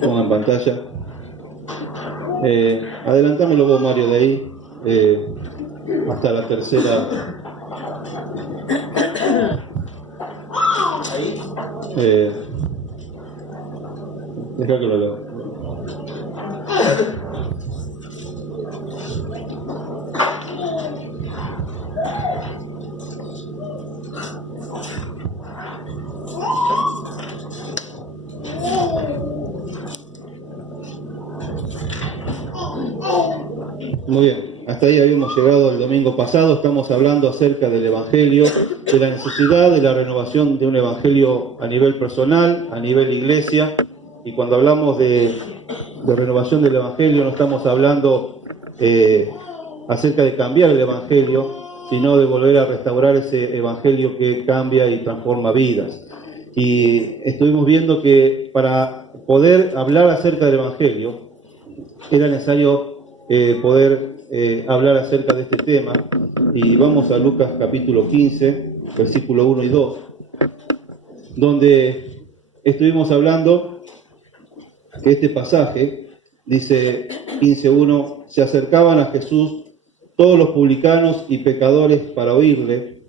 Ponga en pantalla. Adelantámelo vos, Mario, de ahí hasta la tercera. Ahí. Deja que lo leo. Muy bien, hasta ahí habíamos llegado el domingo pasado. Estamos hablando acerca del Evangelio, de la necesidad de la renovación de un Evangelio a nivel personal, a nivel iglesia. Y cuando hablamos de renovación del Evangelio, no estamos hablando acerca de cambiar el Evangelio, sino de volver a restaurar ese Evangelio que cambia y transforma vidas. Y estuvimos viendo que para poder hablar acerca del Evangelio era necesario poder hablar acerca de este tema. Y vamos a Lucas capítulo 15, versículo 1 y 2, donde estuvimos hablando que este pasaje, dice 15:1, se acercaban a Jesús todos los publicanos y pecadores para oírle,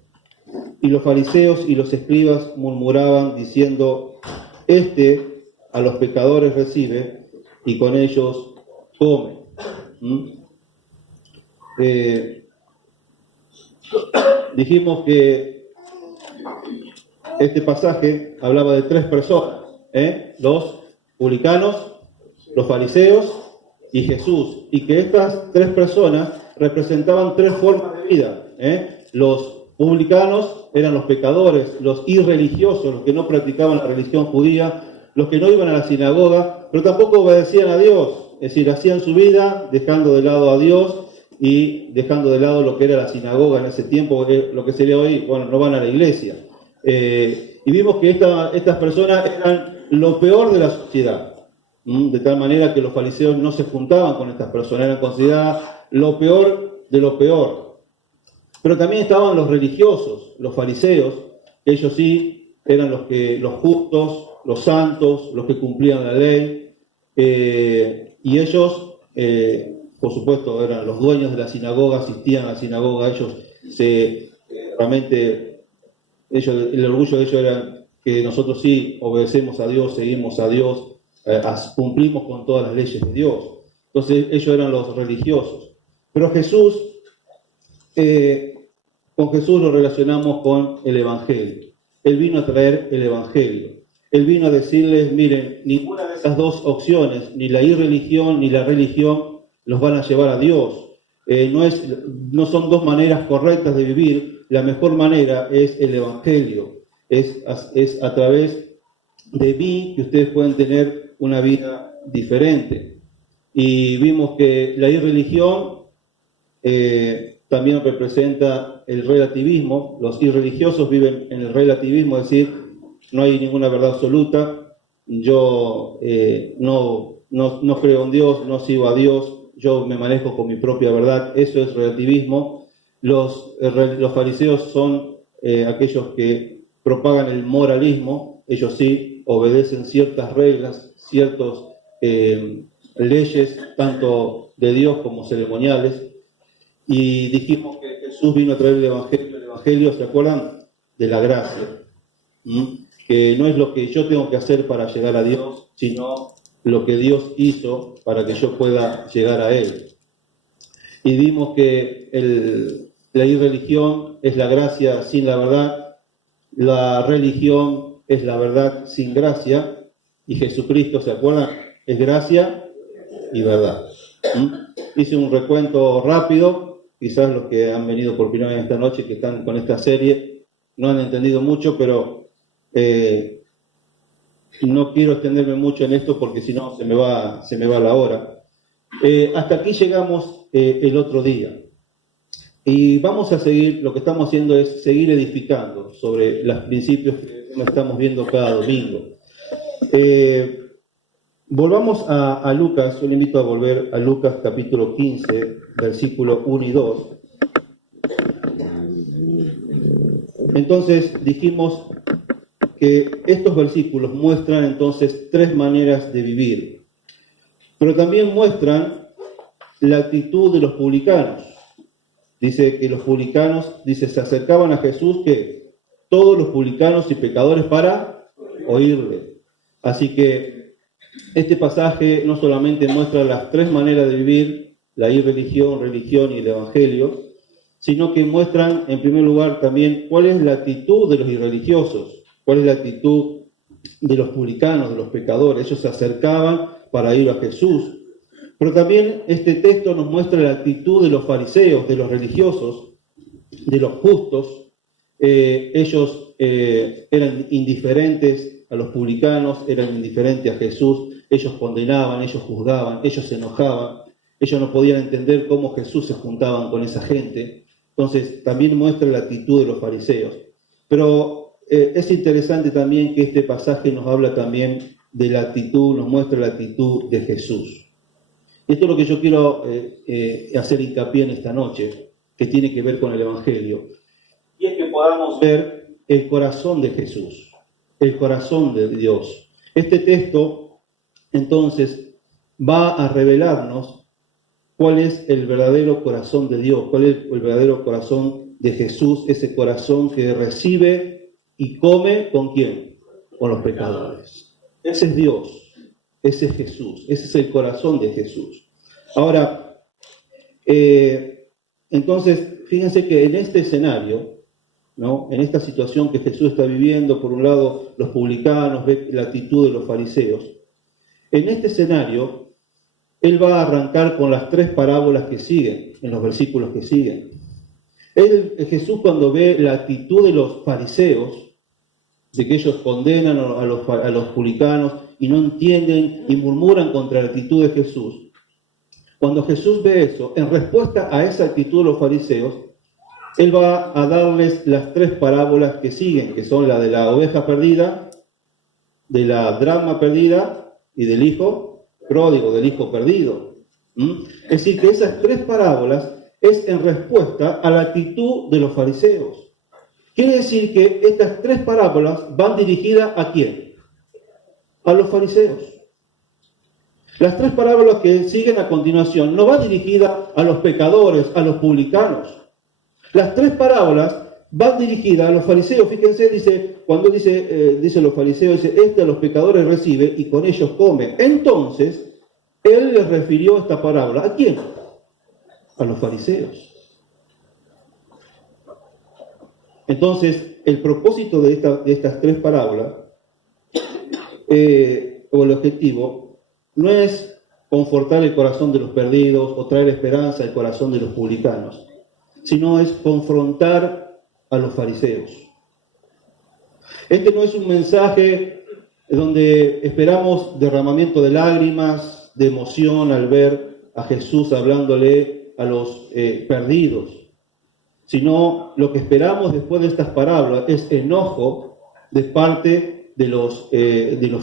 y los fariseos y los escribas murmuraban diciendo: este a los pecadores recibe y con ellos come. Dijimos que este pasaje hablaba de tres personas, los publicanos, los fariseos y Jesús, y que estas tres personas representaban tres formas de vida. Los publicanos eran los pecadores, los irreligiosos, los que no practicaban la religión judía, los que no iban a la sinagoga, pero tampoco obedecían a Dios. Es decir, hacían su vida dejando de lado a Dios y dejando de lado lo que era la sinagoga en ese tiempo, lo que sería hoy, bueno, no van a la iglesia. Y vimos que estas personas eran lo peor de la sociedad, de tal manera que los fariseos no se juntaban con estas personas, eran consideradas lo peor de lo peor. Pero también estaban los religiosos, los fariseos, que ellos sí eran los justos, los santos, los que cumplían la ley. Y ellos, por supuesto, eran los dueños de la sinagoga, asistían a la sinagoga. Ellos realmente, el orgullo de ellos era que nosotros sí obedecemos a Dios, seguimos a Dios, cumplimos con todas las leyes de Dios. Entonces ellos eran los religiosos. Pero Jesús, con Jesús lo relacionamos con el Evangelio. Él vino a traer el Evangelio. Él vino a decirles: miren, ninguna de esas dos opciones, ni la irreligión ni la religión, los van a llevar a Dios. No son dos maneras correctas de vivir. La mejor manera es el Evangelio. Es a través de mí que ustedes pueden tener una vida diferente. Y vimos que la irreligión también representa el relativismo. Los irreligiosos viven en el relativismo, es decir, no hay ninguna verdad absoluta. Yo no creo en Dios, no sigo a Dios, yo me manejo con mi propia verdad. Eso es relativismo. Los fariseos son aquellos que propagan el moralismo. Ellos sí obedecen ciertas reglas, ciertas leyes, tanto de Dios como ceremoniales. Y dijimos que Jesús vino a traer el Evangelio. El Evangelio, ¿se acuerdan? De la gracia. Que no es lo que yo tengo que hacer para llegar a Dios, sino lo que Dios hizo para que yo pueda llegar a Él. Y vimos que la irreligión es la gracia sin la verdad, la religión es la verdad sin gracia, y Jesucristo, ¿se acuerdan? Es gracia y verdad. Hice un recuento rápido. Quizás los que han venido por primera vez esta noche, que están con esta serie, no han entendido mucho, pero no quiero extenderme mucho en esto porque si no se me va la hora. Hasta aquí llegamos el otro día. Y vamos a seguir, lo que estamos haciendo es seguir edificando sobre los principios que estamos viendo cada domingo. Volvamos a Lucas. Yo le invito a volver a Lucas capítulo 15, versículo 1 y 2. Entonces dijimos que estos versículos muestran entonces tres maneras de vivir, pero también muestran la actitud de los publicanos. Dice que los publicanos, se acercaban a Jesús, que todos los publicanos y pecadores para oírle. Así que este pasaje no solamente muestra las tres maneras de vivir, la irreligión, religión y el evangelio, sino que muestran en primer lugar también cuál es la actitud de los irreligiosos, cuál es la actitud de los publicanos, de los pecadores. Ellos se acercaban para ir a Jesús. Pero también este texto nos muestra la actitud de los fariseos, de los religiosos, de los justos. Ellos eran indiferentes a los publicanos, eran indiferentes a Jesús. Ellos condenaban, ellos juzgaban, ellos se enojaban. Ellos no podían entender cómo Jesús se juntaban con esa gente. Entonces también muestra la actitud de los fariseos. Pero es interesante también que este pasaje nos habla también de la actitud, nos muestra la actitud de Jesús. Esto es lo que yo quiero hacer hincapié en esta noche, que tiene que ver con el Evangelio. Y es que podamos ver el corazón de Jesús, el corazón de Dios. Este texto, entonces, va a revelarnos cuál es el verdadero corazón de Dios, cuál es el verdadero corazón de Jesús, ese corazón que recibe y come ¿con quién? Con los pecadores. Ese es Dios. Ese es Jesús, ese es el corazón de Jesús. Ahora, entonces, fíjense que en este escenario, ¿no? En esta situación que Jesús está viviendo, por un lado los publicanos, ve la actitud de los fariseos. En este escenario, Él va a arrancar con las tres parábolas que siguen, en los versículos que siguen. Jesús, cuando ve la actitud de los fariseos, de que ellos condenan a los publicanos y no entienden y murmuran contra la actitud de Jesús. Cuando Jesús ve eso, en respuesta a esa actitud de los fariseos, Él va a darles las tres parábolas que siguen, que son la de la oveja perdida, de la dracma perdida y del hijo pródigo, del hijo perdido. Es decir, que esas tres parábolas es en respuesta a la actitud de los fariseos. Quiere decir que estas tres parábolas van dirigidas ¿a quién? A los fariseos. Las tres parábolas que siguen a continuación no van dirigidas a los pecadores, a los publicanos. Las tres parábolas van dirigidas a los fariseos. Fíjense, cuando dice los fariseos, dice, a los pecadores recibe y con ellos come. Entonces, Él les refirió esta parábola. ¿A quién? A los fariseos. Entonces, el propósito de estas tres parábolas, o el objetivo, no es confortar el corazón de los perdidos o traer esperanza al corazón de los publicanos, sino es confrontar a los fariseos. Este no es un mensaje donde esperamos derramamiento de lágrimas, de emoción al ver a Jesús hablándole a los perdidos, sino lo que esperamos después de estas parábolas es enojo de parte de los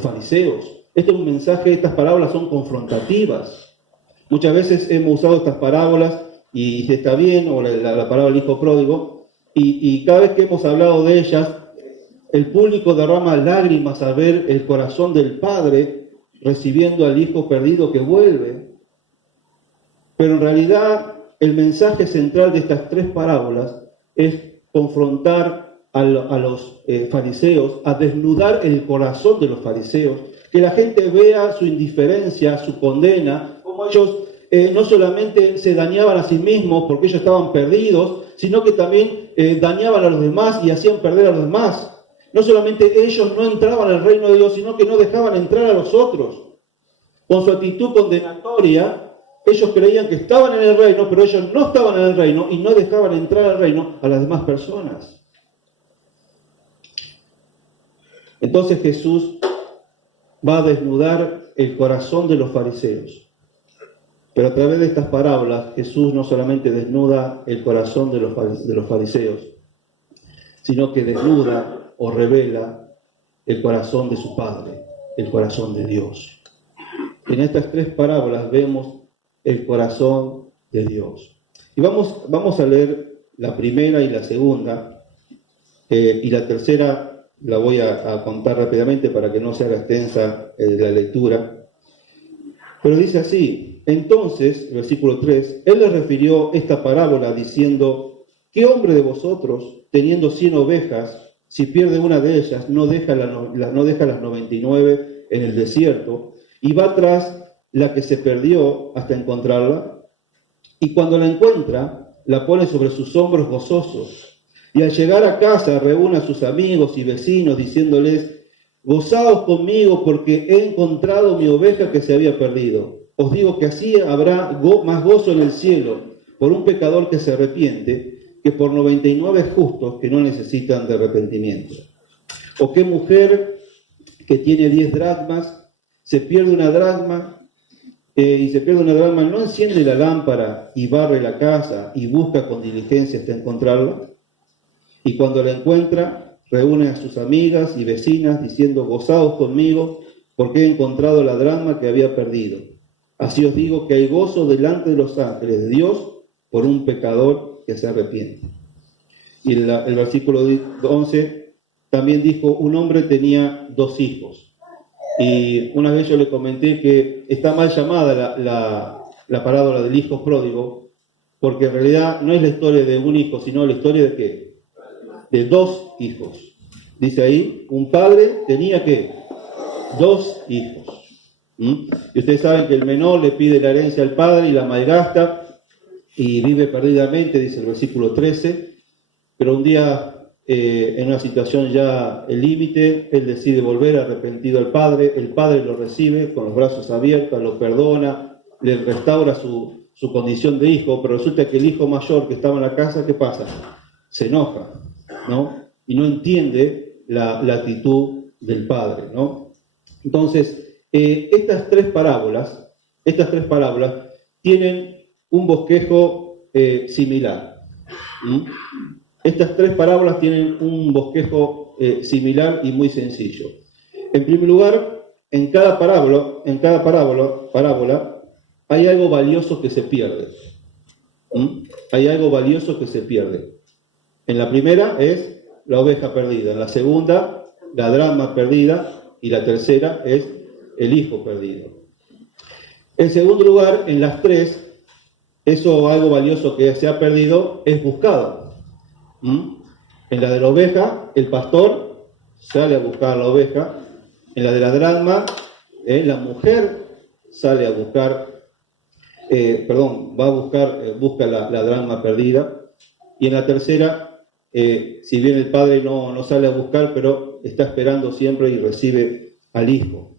fariseos. Este es un mensaje, estas parábolas son confrontativas. Muchas veces hemos usado estas parábolas y está bien, o la parábola del hijo pródigo, y cada vez que hemos hablado de ellas, el público derrama lágrimas al ver el corazón del padre recibiendo al hijo perdido que vuelve. Pero en realidad el mensaje central de estas tres parábolas es confrontar a los fariseos, a desnudar el corazón de los fariseos, que la gente vea su indiferencia, su condena, como ellos no solamente se dañaban a sí mismos porque ellos estaban perdidos, sino que también dañaban a los demás y hacían perder a los demás. No solamente ellos no entraban al reino de Dios, sino que no dejaban entrar a los otros. Con su actitud condenatoria, ellos creían que estaban en el reino, pero ellos no estaban en el reino y no dejaban entrar al reino a las demás personas. Entonces Jesús va a desnudar el corazón de los fariseos. Pero a través de estas parábolas, Jesús no solamente desnuda el corazón de los fariseos, sino que desnuda o revela el corazón de su Padre, el corazón de Dios. En estas tres parábolas vemos el corazón de Dios. Y vamos a leer la primera y la segunda, y la tercera la voy a contar rápidamente para que no se haga extensa la lectura. Pero dice así: entonces, versículo 3, él le refirió esta parábola diciendo: ¿qué hombre de vosotros, teniendo 100 ovejas, si pierde una de ellas, no deja las 99 en el desierto y va tras la que se perdió hasta encontrarla? Y cuando la encuentra, la pone sobre sus hombros gozosos. Y al llegar a casa reúne a sus amigos y vecinos diciéndoles: gozaos conmigo porque he encontrado mi oveja que se había perdido. Os digo que así habrá más gozo en el cielo por un pecador que se arrepiente que por 99 justos que no necesitan de arrepentimiento. ¿O qué mujer que tiene 10 dracmas, se pierde una dracma, no enciende la lámpara y barre la casa y busca con diligencia hasta encontrarla? Y cuando la encuentra, reúne a sus amigas y vecinas diciendo: gozaos conmigo porque he encontrado la dracma que había perdido. Así os digo que hay gozo delante de los ángeles de Dios por un pecador que se arrepiente. Y el versículo 11 también dijo: un hombre tenía 2 hijos. Y una vez yo le comenté que está mal llamada la parábola del hijo pródigo, porque en realidad no es la historia de un hijo, sino la historia de ¿qué? De 2 hijos. Dice ahí, un padre tenía ¿qué? 2 hijos. Y ustedes saben que el menor le pide la herencia al padre y la malgasta y vive perdidamente, dice el versículo 13, pero un día en una situación ya el límite, él decide volver arrepentido al padre. El padre lo recibe con los brazos abiertos, lo perdona, le restaura su condición de hijo, pero resulta que el hijo mayor que estaba en la casa, ¿qué pasa? Se enoja, ¿no? Y no entiende la actitud del padre, ¿no? Entonces, estas tres parábolas tienen un bosquejo similar. Estas 3 parábolas tienen un bosquejo similar y muy sencillo. En primer lugar, en cada parábola hay algo valioso que se pierde. Hay algo valioso que se pierde. En la primera es la oveja perdida, en la segunda la dracma perdida y la tercera es el hijo perdido. En segundo lugar, en las 3, eso algo valioso que se ha perdido es buscado. En la de la oveja, el pastor sale a buscar la oveja. En la de la dracma, la mujer sale a buscar, busca la dracma perdida. Y en la tercera, si bien el padre no sale a buscar, pero está esperando siempre y recibe al hijo.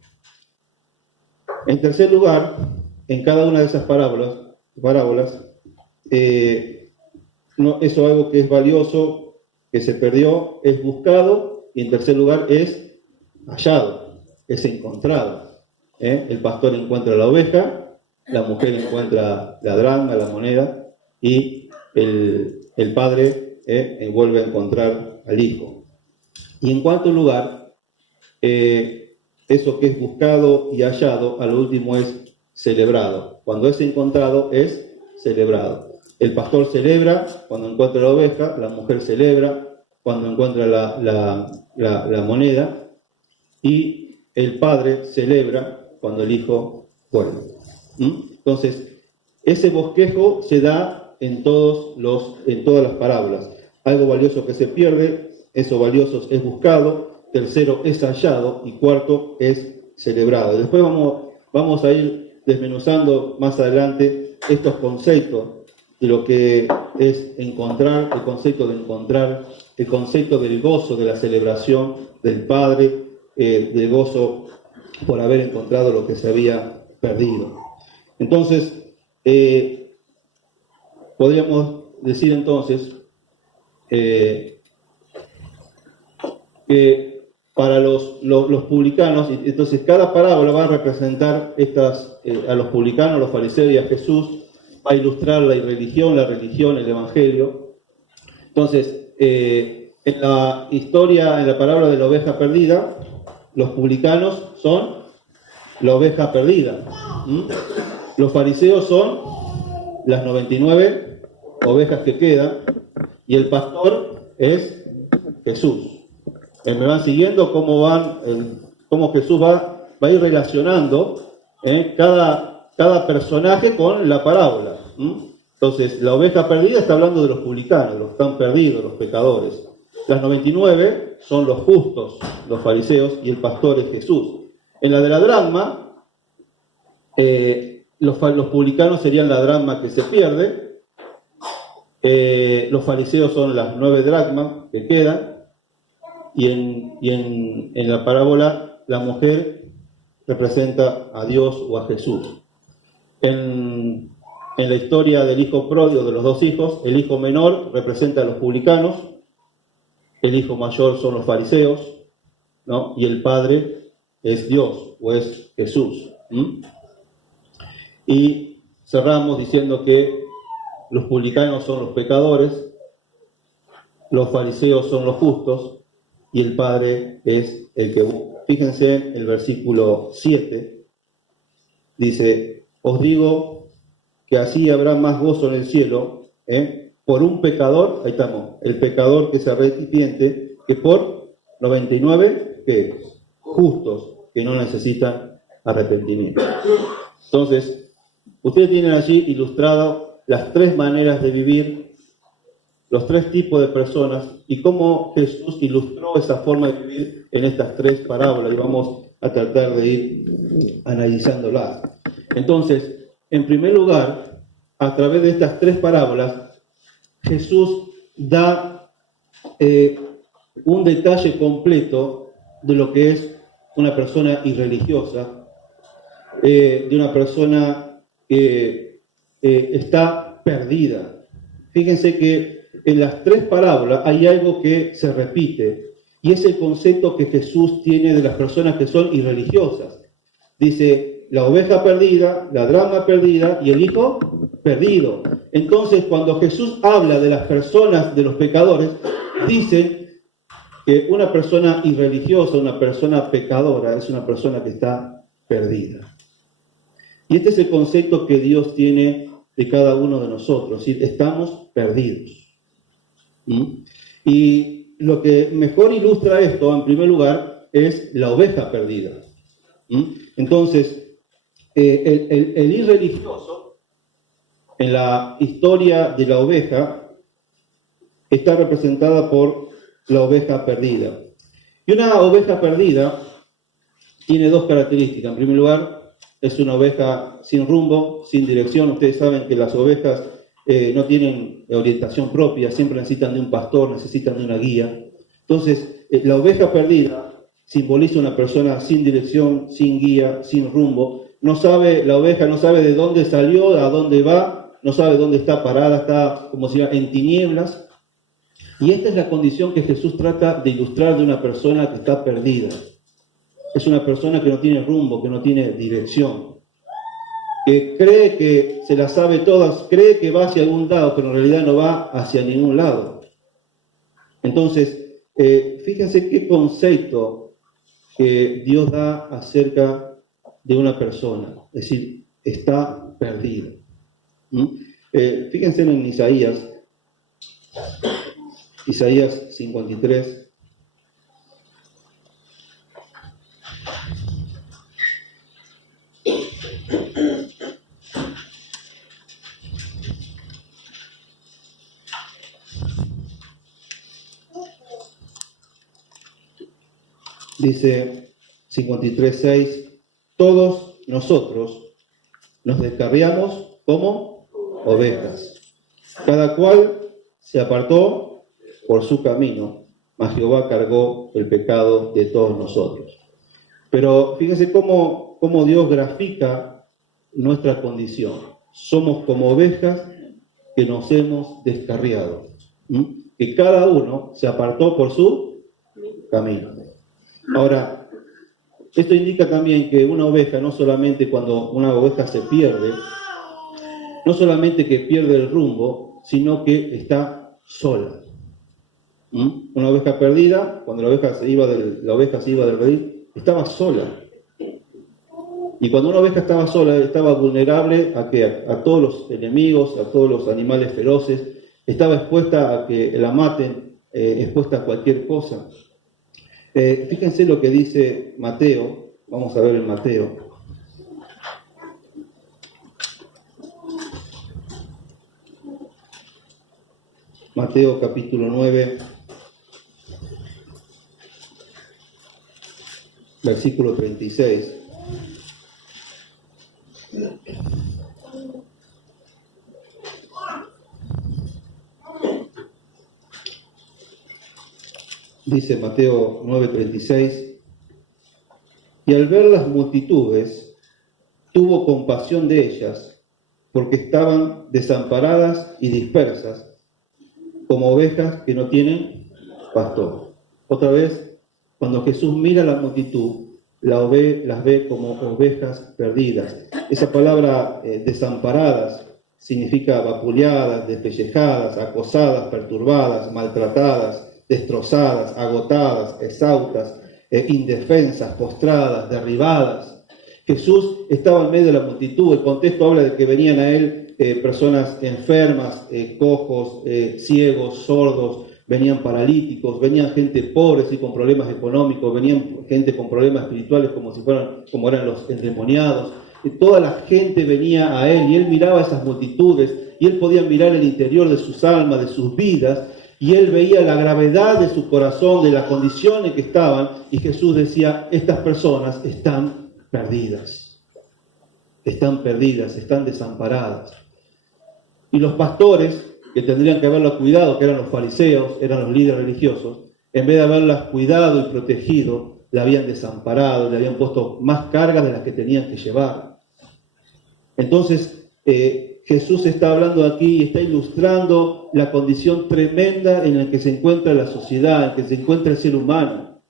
En tercer lugar, en cada una de esas parábolas, eso algo que es valioso, que se perdió, es buscado, y en tercer lugar es hallado, es encontrado. El pastor encuentra la oveja, la mujer encuentra la dracma, la moneda, y el padre vuelve a encontrar al hijo. Y en cuarto lugar, eso que es buscado y hallado, a lo último es celebrado. Cuando es encontrado, es celebrado. El pastor celebra cuando encuentra la oveja, la mujer celebra cuando encuentra la moneda, y el padre celebra cuando el hijo vuelve. Entonces, ese bosquejo se da en todas las parábolas. Algo valioso que se pierde, eso valioso es buscado, tercero es hallado y cuarto es celebrado. Después vamos a ir desmenuzando más adelante estos conceptos de lo que es encontrar, el concepto de encontrar, el concepto del gozo, de la celebración del Padre, del gozo por haber encontrado lo que se había perdido. Entonces, podríamos decir entonces que para los publicanos, entonces cada parábola va a representar a los publicanos, a los fariseos y a Jesús, va a ilustrar la religión, el evangelio. Entonces, en la historia, en la parábola de la oveja perdida, los publicanos son la oveja perdida. Los fariseos son las 99 ovejas que quedan, y el pastor es Jesús. ¿Me van siguiendo cómo Jesús va a ir relacionando cada personaje con la parábola? Entonces, la oveja perdida está hablando de los publicanos, los que están perdidos, los pecadores. Las 99 son los justos, los fariseos, y el pastor es Jesús. En la de la dracma, los publicanos serían la dracma que se pierde, los fariseos son las 9 dracmas que quedan, y en la parábola la mujer representa a Dios o a Jesús. En la historia del hijo pródigo, de los dos hijos, el hijo menor representa a los publicanos, el hijo mayor son los fariseos, ¿no? Y el padre es Dios o es Jesús. Y cerramos diciendo que los publicanos son los pecadores, los fariseos son los justos, y el Padre es el que busca. Fíjense en el versículo 7, dice: os digo que así habrá más gozo en el cielo, por un pecador, ahí estamos, el pecador que se arrepiente, que por 99 que justos que no necesitan arrepentimiento. Entonces, ustedes tienen allí ilustrado las 3 maneras de vivir, los 3 tipos de personas, y cómo Jesús ilustró esa forma de vivir en estas 3 parábolas, y vamos a tratar de ir analizándolas. Entonces, en primer lugar, a través de estas 3 parábolas, Jesús da un detalle completo de lo que es una persona irreligiosa, de una persona que está perdida. Fíjense que en las 3 parábolas hay algo que se repite, y es el concepto que Jesús tiene de las personas que son irreligiosas. Dice: la oveja perdida, la dracma perdida y el hijo perdido. Entonces, cuando Jesús habla de las personas, de los pecadores, dice que una persona irreligiosa, una persona pecadora, es una persona que está perdida. Y este es el concepto que Dios tiene de cada uno de nosotros, es decir, estamos perdidos. Y lo que mejor ilustra esto, en primer lugar, es la oveja perdida. Entonces, el irreligioso, en la historia de la oveja, está representada por la oveja perdida. Y una oveja perdida tiene 2 características. En primer lugar, es una oveja sin rumbo, sin dirección. Ustedes saben que las ovejas no tienen orientación propia, siempre necesitan de un pastor, necesitan de una guía. Entonces, la oveja perdida simboliza una persona sin dirección, sin guía, sin rumbo. La oveja no sabe de dónde salió, a dónde va, no sabe dónde está parada, está como si fuera en tinieblas. Y esta es la condición que Jesús trata de ilustrar de una persona que está perdida. Es una persona que no tiene rumbo, que no tiene dirección, que cree que se las sabe todas, cree que va hacia algún lado, pero en realidad no va hacia ningún lado. Entonces, fíjense qué concepto que Dios da acerca de una persona, es decir, está perdido. Fíjense en Isaías 53. Dice 53:6: todos nosotros nos descarriamos como ovejas, cada cual se apartó por su camino, mas Jehová cargó el pecado de todos nosotros. Pero fíjense cómo Dios grafica nuestra condición. Somos como ovejas que nos hemos descarriado, que cada uno se apartó por su camino. Ahora, esto indica también que una oveja, no solamente cuando una oveja se pierde, no solamente que pierde el rumbo, sino que está sola. Una oveja perdida, cuando la oveja se iba del redil, estaba sola. Y cuando una oveja estaba sola, estaba vulnerable a todos los enemigos, a todos los animales feroces, estaba expuesta a que la maten, expuesta a cualquier cosa. Fíjense lo que dice Mateo. Vamos a ver en Mateo. Mateo capítulo 9, versículo 36. Dice Mateo 9:36, y al ver las multitudes, tuvo compasión de ellas, porque estaban desamparadas y dispersas, como ovejas que no tienen pastor. Otra vez, cuando Jesús mira a la multitud, las ve como ovejas perdidas. Esa palabra desamparadas significa vapuleadas, despellejadas, acosadas, perturbadas, maltratadas, destrozadas, agotadas, exhaustas, indefensas, postradas, derribadas. Jesús estaba en medio de la multitud. El contexto habla de que venían a él personas enfermas, cojos, ciegos, sordos, venían paralíticos, venían gente pobre y con problemas económicos, venían gente con problemas espirituales como eran los endemoniados. Y toda la gente venía a él y él miraba a esas multitudes y él podía mirar el interior de sus almas, de sus vidas, y él veía la gravedad de su corazón, de la condición en que estaban, y Jesús decía, estas personas están perdidas, están desamparadas. Y los pastores, que tendrían que haberla cuidado, que eran los fariseos, eran los líderes religiosos, en vez de haberlas cuidado y protegido, la habían desamparado, le habían puesto más cargas de las que tenían que llevar. Entonces, Jesús está hablando aquí y está ilustrando la condición tremenda en la que se encuentra la sociedad, en la que se encuentra el ser humano.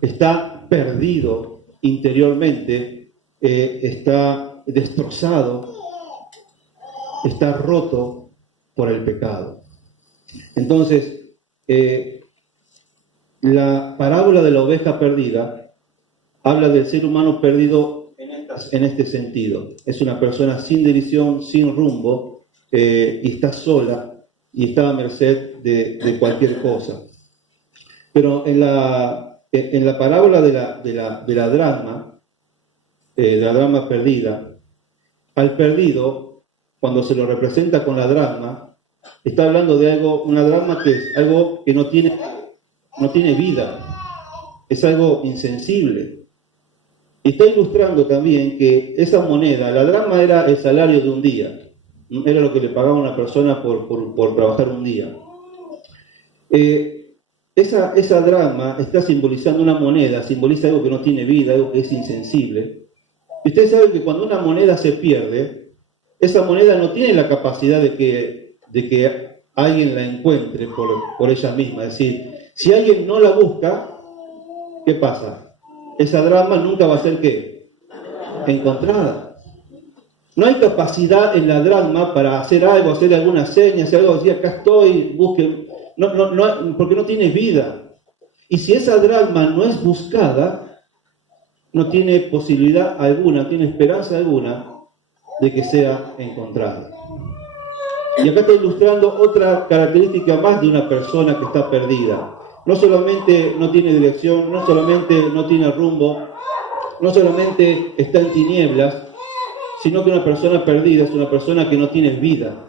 Está perdido interiormente, está destrozado, está roto por el pecado. Entonces, la parábola de la oveja perdida habla del ser humano perdido en este sentido. Es una persona sin dirección, sin rumbo, y está sola y está a merced de cualquier cosa. Pero en la parábola de la dracma perdida, al perdido, cuando se lo representa con la dracma, está hablando de una dracma que es algo que no tiene vida, es algo insensible. Y está ilustrando también que esa moneda, la dracma era el salario de un día, era lo que le pagaba a una persona por trabajar un día. Esa dracma está simbolizando una moneda, simboliza algo que no tiene vida, algo que es insensible. Y ustedes saben que cuando una moneda se pierde, esa moneda no tiene la capacidad de que alguien la encuentre por ella misma. Es decir, si alguien no la busca, ¿qué pasa? Esa dracma nunca va a ser ¿qué? Encontrada. No hay capacidad en la dracma para hacer algo, hacer alguna seña, hacer algo, decir acá estoy, busque. No, porque no tiene vida. Y si esa dracma no es buscada, no tiene posibilidad alguna, no tiene esperanza alguna de que sea encontrada. Y acá está ilustrando otra característica más de una persona que está perdida. No solamente no tiene dirección, no solamente no tiene rumbo, no solamente está en tinieblas, sino que una persona perdida es una persona que no tiene vida,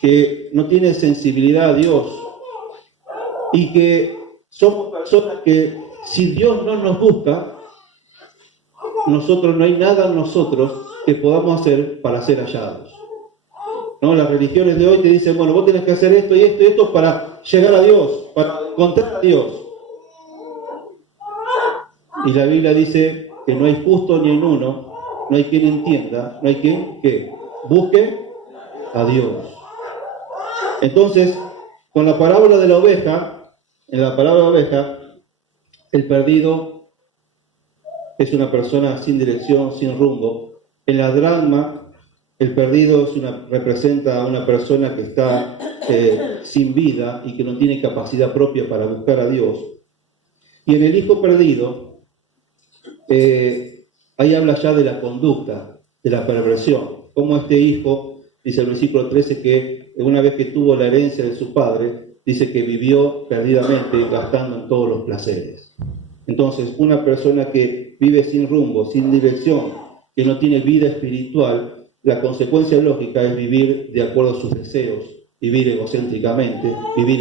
que no tiene sensibilidad a Dios, y que somos personas que si Dios no nos busca, no hay nada en nosotros que podamos hacer para ser hallados. ¿No? Las religiones de hoy te dicen, bueno, vos tenés que hacer esto y esto y esto para llegar a Dios, para encontrar a Dios. Y la Biblia dice que no hay justo ni en uno, no hay quien entienda, no hay quien que busque a Dios. Entonces, con la parábola de la oveja, en la parábola de la oveja, el perdido es una persona sin dirección, sin rumbo. En la dracma, el perdido representa a una persona que está sin vida y que no tiene capacidad propia para buscar a Dios. Y en el hijo perdido, ahí habla ya de la conducta, de la perversión. Como este hijo, dice el versículo 13, que una vez que tuvo la herencia de su padre, dice que vivió perdidamente, gastando en todos los placeres. Entonces, una persona que vive sin rumbo, sin dirección, que no tiene vida espiritual, la consecuencia lógica es vivir de acuerdo a sus deseos, vivir egocéntricamente, vivir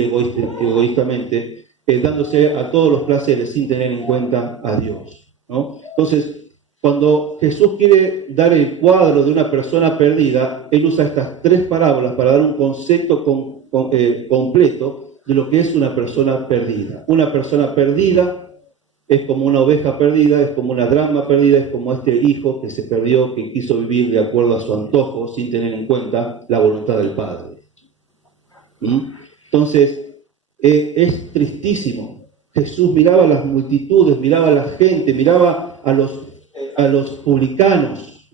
egoístamente, dándose a todos los placeres sin tener en cuenta a Dios, ¿no? Entonces, cuando Jesús quiere dar el cuadro de una persona perdida, Él usa estas 3 parábolas para dar un concepto completo de lo que es una persona perdida. Una persona perdida es como una oveja perdida, es como una dracma perdida, es como este hijo que se perdió, que quiso vivir de acuerdo a su antojo, sin tener en cuenta la voluntad del Padre. Entonces, es tristísimo. Jesús miraba a las multitudes, miraba a la gente, miraba a los publicanos,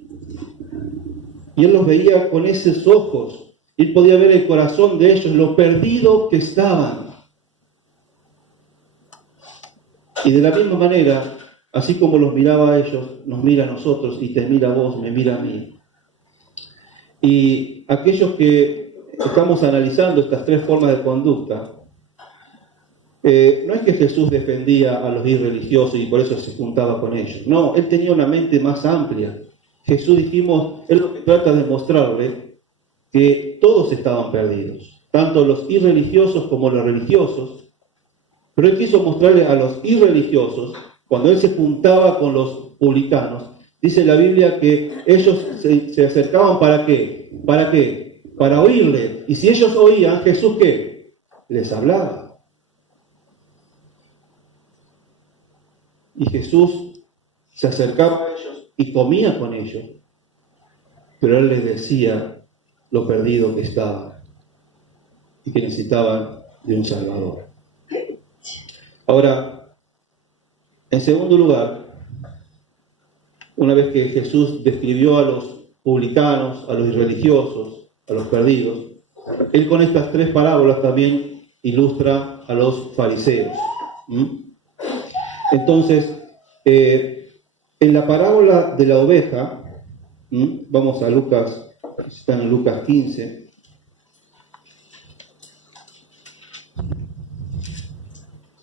y Él los veía con esos ojos. Él podía ver el corazón de ellos, lo perdido que estaban. Y de la misma manera, así como los miraba a ellos, nos mira a nosotros, y te mira a vos, me mira a mí. Y aquellos que estamos analizando estas 3 formas de conducta, no es que Jesús defendía a los irreligiosos y por eso se juntaba con ellos. No, Él tenía una mente más amplia. Jesús, dijimos, Él lo que trata de mostrarle que todos estaban perdidos, tanto los irreligiosos como los religiosos. Pero Él quiso mostrarle a los irreligiosos, cuando Él se juntaba con los publicanos, dice la Biblia que ellos se acercaban ¿para qué? ¿Para qué? Para oírle. Y si ellos oían, Jesús ¿qué? Les hablaba. Y Jesús se acercaba a ellos y comía con ellos. Pero Él les decía lo perdido que estaban y que necesitaban de un Salvador. Ahora, en segundo lugar, una vez que Jesús describió a los publicanos, a los irreligiosos, a los perdidos, Él con estas 3 parábolas también ilustra a los fariseos. Entonces, en la parábola de la oveja, vamos a Lucas, está en Lucas 15.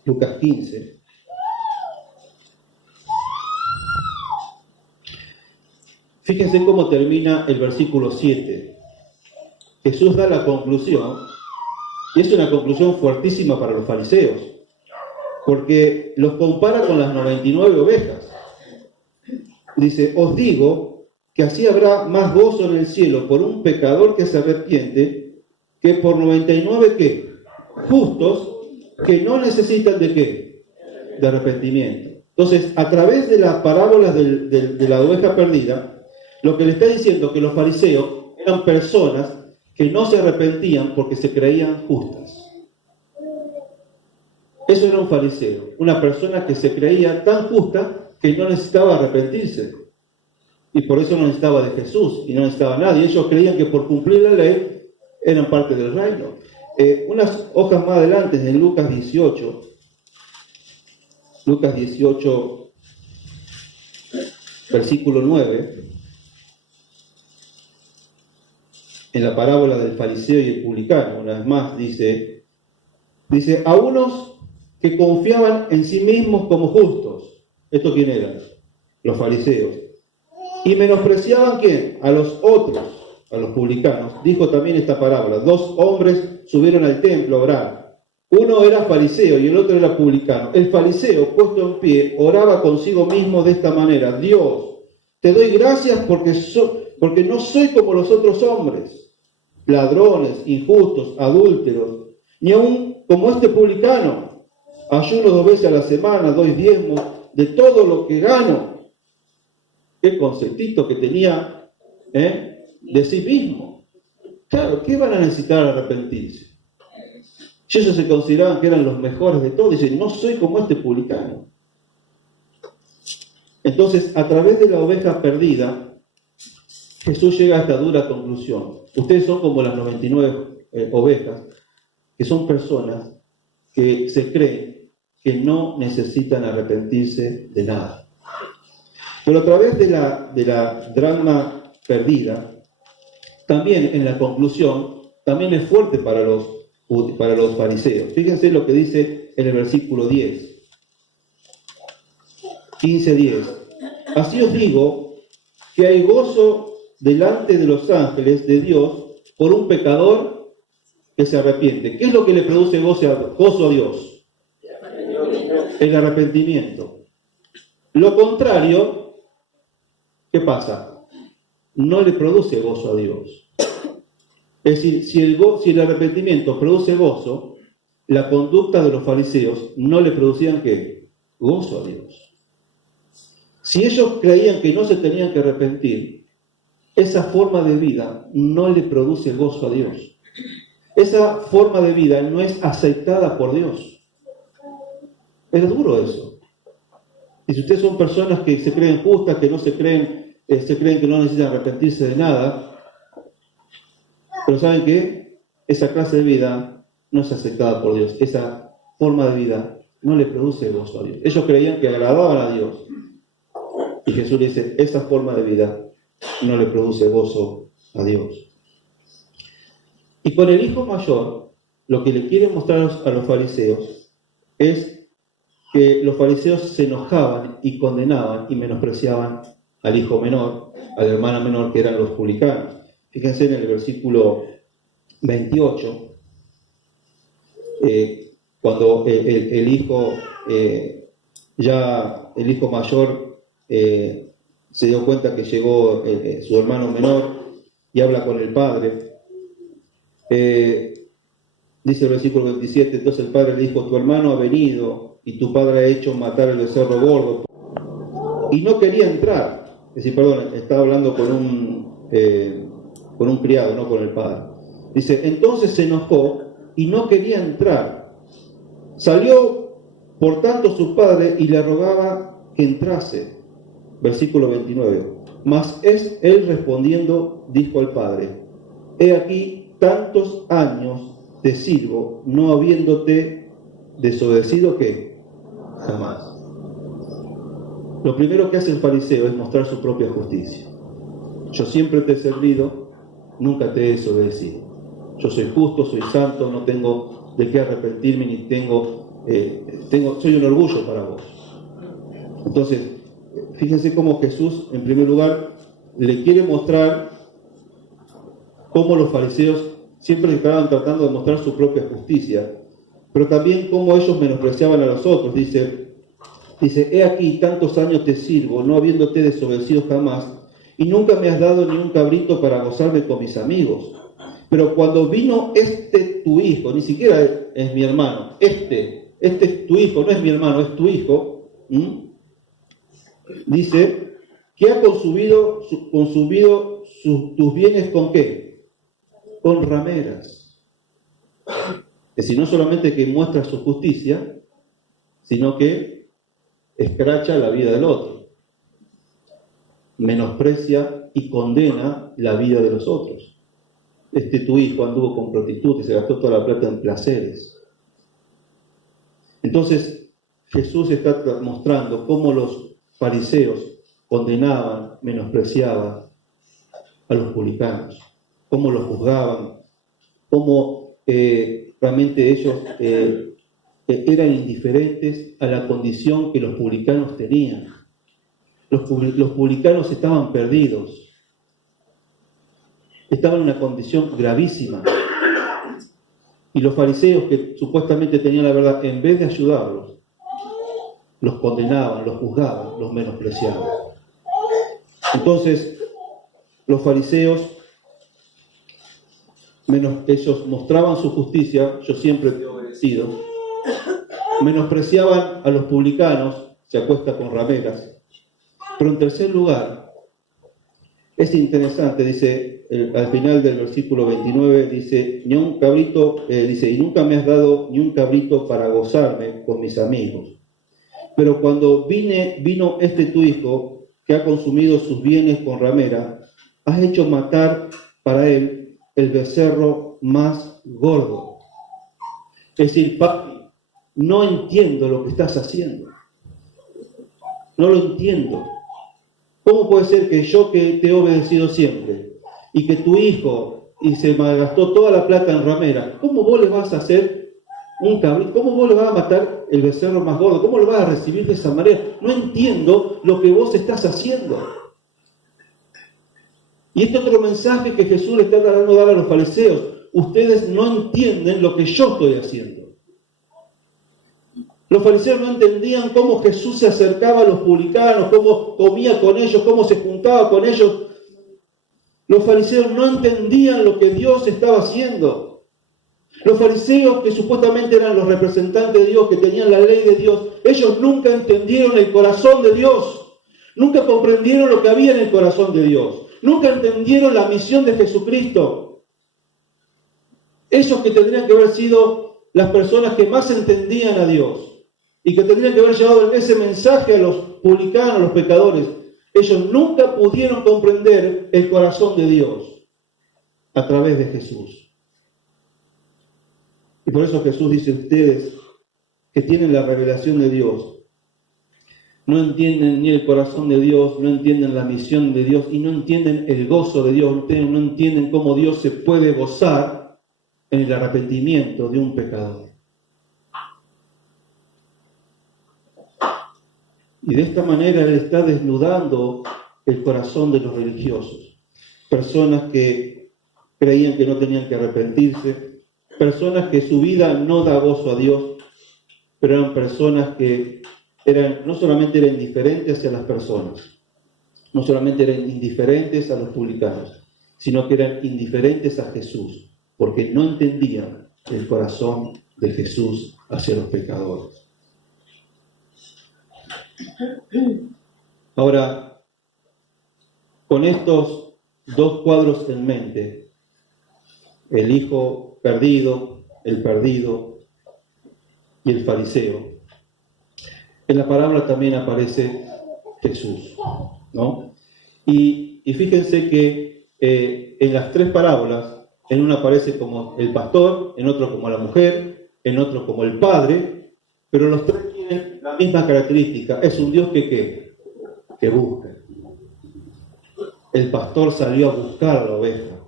Lucas 15. Fíjense cómo termina el versículo 7. Jesús da la conclusión, y es una conclusión fuertísima para los fariseos, porque los compara con las 99 ovejas. Dice, os digo que así habrá más gozo en el cielo por un pecador que se arrepiente que por 99 ¿qué? Justos que no necesitan de ¿qué? De arrepentimiento. Entonces, a través de las parábolas de la oveja perdida, lo que le está diciendo que los fariseos eran personas que no se arrepentían porque se creían justas. Eso era un fariseo, una persona que se creía tan justa que no necesitaba arrepentirse. Y por eso no necesitaba de Jesús y no necesitaba a nadie. Ellos creían que por cumplir la ley eran parte del reino. Unas hojas más adelante, en Lucas 18, versículo 9, en la parábola del fariseo y el publicano, una vez más, dice, a unos que confiaban en sí mismos como justos. ¿Esto quién eran? Los fariseos. Y menospreciaban ¿quién? A los otros, a los publicanos. Dijo también esta parábola: 2 hombres subieron al templo a orar. Uno era fariseo y el otro era publicano. El fariseo, puesto en pie, oraba consigo mismo de esta manera: Dios, te doy gracias porque no soy como los otros hombres, ladrones, injustos, adúlteros, ni aun como este publicano. Ayuno 2 veces a la semana, doy diezmos de todo lo que gano. Qué conceptito que tenía de sí mismo. Claro, ¿qué van a necesitar arrepentirse? Si ellos se consideraban que eran los mejores de todos, dicen, no soy como este publicano. Entonces, a través de la oveja perdida, Jesús llega a esta dura conclusión. Ustedes son como las 99 ovejas, que son personas que se creen que no necesitan arrepentirse de nada. Pero a través de la dracma perdida, también en la conclusión, también es fuerte para los para los fariseos. Fíjense lo que dice en el versículo 10. 15:10. Así os digo que hay gozo delante de los ángeles de Dios por un pecador que se arrepiente. ¿Qué es lo que le produce gozo a Dios? El arrepentimiento. Lo contrario, ¿qué pasa? No le produce gozo a Dios. Es decir, si el arrepentimiento produce gozo, la conducta de los fariseos no le producían ¿qué? Gozo a Dios. Si ellos creían que no se tenían que arrepentir, esa forma de vida no le produce gozo a Dios. Esa forma de vida no es aceptada por Dios. Es duro eso. Y si ustedes son personas que se creen justas, que no se creen que no necesitan arrepentirse de nada, pero ¿saben qué? Esa clase de vida no es aceptada por Dios. Esa forma de vida no le produce gozo a Dios. Ellos creían que agradaban a Dios. Y Jesús le dice, esa forma de vida no le produce gozo a Dios. Y con el hijo mayor, lo que le quiere mostrar a los fariseos es que los fariseos se enojaban y condenaban y menospreciaban al hijo menor, al hermano menor, que eran los publicanos. Fíjense en el versículo 28, cuando el hijo mayor se dio cuenta que llegó su hermano menor y habla con el padre. Dice el versículo 27, entonces el padre le dijo, tu hermano ha venido y tu padre ha hecho matar el becerro gordo. Y no quería entrar. Es decir, perdón, estaba hablando con un criado, no con el padre. Dice, entonces se enojó y no quería entrar. Salió, por tanto, su padre y le rogaba que entrase. Versículo 29. Mas él respondiendo dijo al padre, he aquí tantos años te sirvo, no habiéndote desobedecido ¿qué? Jamás. Lo primero que hace el fariseo es mostrar su propia justicia. Yo siempre te he servido, nunca te he desobedecido. Yo soy justo, soy santo, no tengo de qué arrepentirme, ni soy un orgullo para vos. Entonces, fíjense cómo Jesús, en primer lugar, le quiere mostrar cómo los fariseos siempre estaban tratando de mostrar su propia justicia, pero también cómo ellos menospreciaban a los otros. Dice, he aquí tantos años te sirvo, no habiéndote desobedecido jamás, y nunca me has dado ni un cabrito para gozarme con mis amigos. Pero cuando vino tu hijo, ni siquiera es mi hermano, este es tu hijo, no es mi hermano, es tu hijo, dice, que ha consumido tus bienes ¿con qué? Con rameras. Es decir, no solamente que muestra su justicia, sino que escracha la vida del otro, menosprecia y condena la vida de los otros. Tu hijo anduvo con prostitutas, se gastó toda la plata en placeres. Entonces, Jesús está mostrando cómo los fariseos condenaban, menospreciaban a los publicanos, cómo los juzgaban, cómo realmente ellos eran indiferentes a la condición que los publicanos tenían. Los publicanos estaban perdidos, estaban en una condición gravísima. Y los fariseos, que supuestamente tenían la verdad, en vez de ayudarlos, los condenaban, los juzgaban, los menospreciaban. Entonces, los fariseos, ellos mostraban su justicia, yo siempre te he obedecido, menospreciaban a los publicanos, se acuesta con rameras. Pero en tercer lugar, es interesante, dice, al final del versículo 29, dice, ni un cabrito, y nunca me has dado ni un cabrito para gozarme con mis amigos. Pero cuando vino tu hijo, que ha consumido sus bienes con ramera, has hecho matar para él el becerro más gordo. Es decir, papi, no entiendo lo que estás haciendo. No lo entiendo. ¿Cómo puede ser que yo, que te he obedecido siempre, y que tu hijo y se malgastó toda la plata en ramera, ¿cómo vos le vas a hacer un cabrito? ¿Cómo vos le vas a matar el becerro más gordo? ¿Cómo lo vas a recibir de esa manera? No entiendo lo que vos estás haciendo. Y este otro mensaje que Jesús le está dando a dar a los fariseos: ustedes no entienden lo que yo estoy haciendo. Los fariseos no entendían cómo Jesús se acercaba a los publicanos, cómo comía con ellos, cómo se juntaba con ellos. Los fariseos no entendían lo que Dios estaba haciendo. Los fariseos, que supuestamente eran los representantes de Dios, que tenían la ley de Dios, ellos nunca entendieron el corazón de Dios. Nunca comprendieron lo que había en el corazón de Dios. Nunca entendieron la misión de Jesucristo. Ellos que tendrían que haber sido las personas que más entendían a Dios y que tendrían que haber llevado ese mensaje a los publicanos, a los pecadores, ellos nunca pudieron comprender el corazón de Dios a través de Jesús. Y por eso Jesús dice: ustedes que tienen la revelación de Dios, no entienden ni el corazón de Dios, no entienden la misión de Dios y no entienden el gozo de Dios. Ustedes no entienden cómo Dios se puede gozar en el arrepentimiento de un pecador. Y de esta manera Él está desnudando el corazón de los religiosos. Personas que creían que no tenían que arrepentirse, personas que su vida no da gozo a Dios, pero eran personas que no solamente eran indiferentes hacia las personas, no solamente eran indiferentes a los publicanos, sino que eran indiferentes a Jesús, porque no entendían el corazón de Jesús hacia los pecadores. Ahora, con estos dos cuadros en mente, el hijo perdido, el perdido y el fariseo, en la parábola también aparece Jesús, ¿no? Y fíjense que en las tres parábolas, en una aparece como el pastor, en otro como la mujer, en otro como el padre, pero los tres tienen la misma característica: es un Dios que busca. El pastor salió a buscar a la oveja.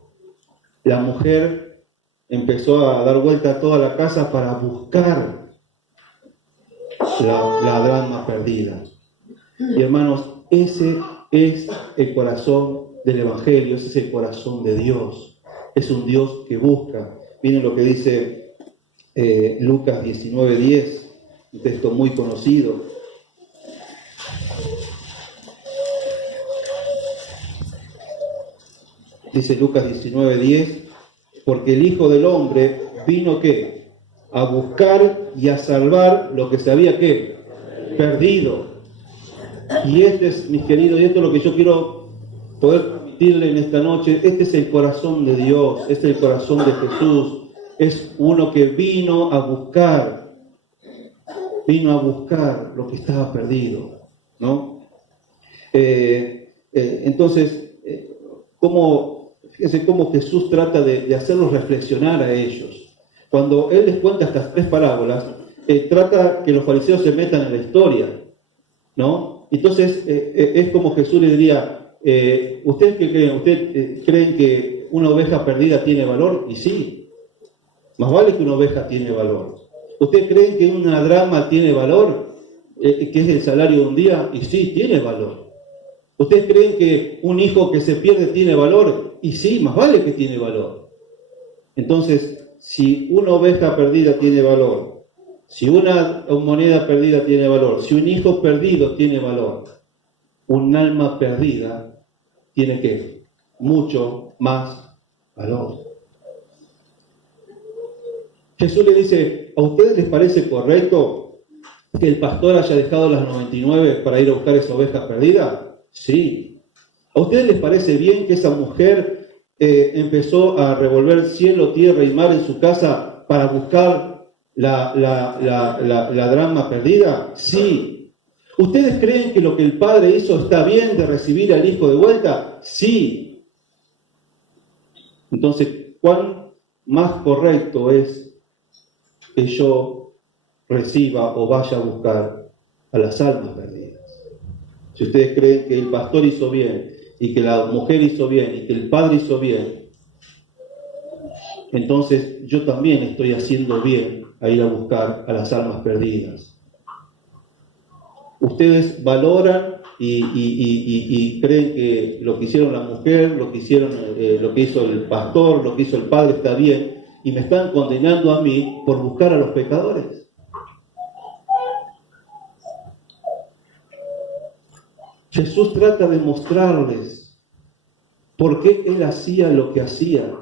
La mujer empezó a dar vuelta a toda la casa para buscar la dracma perdida. Y hermanos, ese es el corazón del Evangelio, ese es el corazón de Dios. Es un Dios que busca. Miren lo que dice Lucas 19:10, un texto muy conocido. Dice Lucas 19:10, porque el Hijo del Hombre vino, ¿qué? A buscar y a salvar lo que se había, ¿qué? Perdido. Y este es, mis queridos, y esto es lo que yo quiero poder transmitirle en esta noche: este es el corazón de Dios, este es el corazón de Jesús. Es uno que vino a buscar lo que estaba perdido, ¿no? Entonces, fíjense cómo Jesús trata de hacerlos reflexionar a ellos. Cuando Él les cuenta estas tres parábolas, trata que los fariseos se metan en la historia, ¿no? Entonces, es como Jesús le diría: ¿ustedes qué creen? ¿Ustedes creen que una oveja perdida tiene valor? Y sí, más vale que una oveja tiene valor. ¿Ustedes creen que una dracma tiene valor? Que es el salario de un día. Y sí, tiene valor. ¿Ustedes creen que un hijo que se pierde tiene valor? Y sí, más vale que tiene valor. Entonces, si una oveja perdida tiene valor, si una moneda perdida tiene valor, si un hijo perdido tiene valor, un alma perdida tiene ¿qué? Mucho más valor. Jesús le dice: ¿a ustedes les parece correcto que el pastor haya dejado las 99 para ir a buscar esa oveja perdida? Sí. ¿A ustedes les parece bien que esa mujer empezó a revolver cielo, tierra y mar en su casa para buscar la dracma perdida? Sí. ¿Ustedes creen que lo que el Padre hizo está bien de recibir al Hijo de vuelta? Sí. Entonces, ¿cuán más correcto es que yo reciba o vaya a buscar a las almas perdidas? Si ustedes creen que el pastor hizo bien y que la mujer hizo bien y que el padre hizo bien, entonces yo también estoy haciendo bien a ir a buscar a las almas perdidas. Ustedes valoran y creen que lo que hicieron la mujer, lo que hizo el pastor, lo que hizo el padre está bien, y me están condenando a mí por buscar a los pecadores. Jesús trata de mostrarles por qué Él hacía lo que hacía.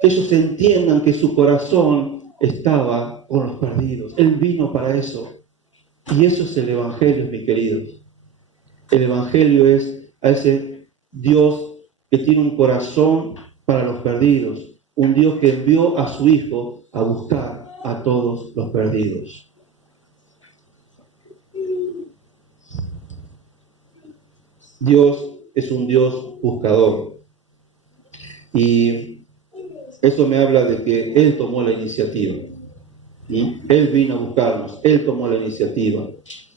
Que ellos entiendan que su corazón estaba con los perdidos. Él vino para eso. Y eso es el Evangelio, mis queridos. El Evangelio es a ese Dios que tiene un corazón para los perdidos. Un Dios que envió a su Hijo a buscar a todos los perdidos. Dios es un Dios buscador. Y eso me habla de que Él tomó la iniciativa. Él vino a buscarnos, Él tomó la iniciativa.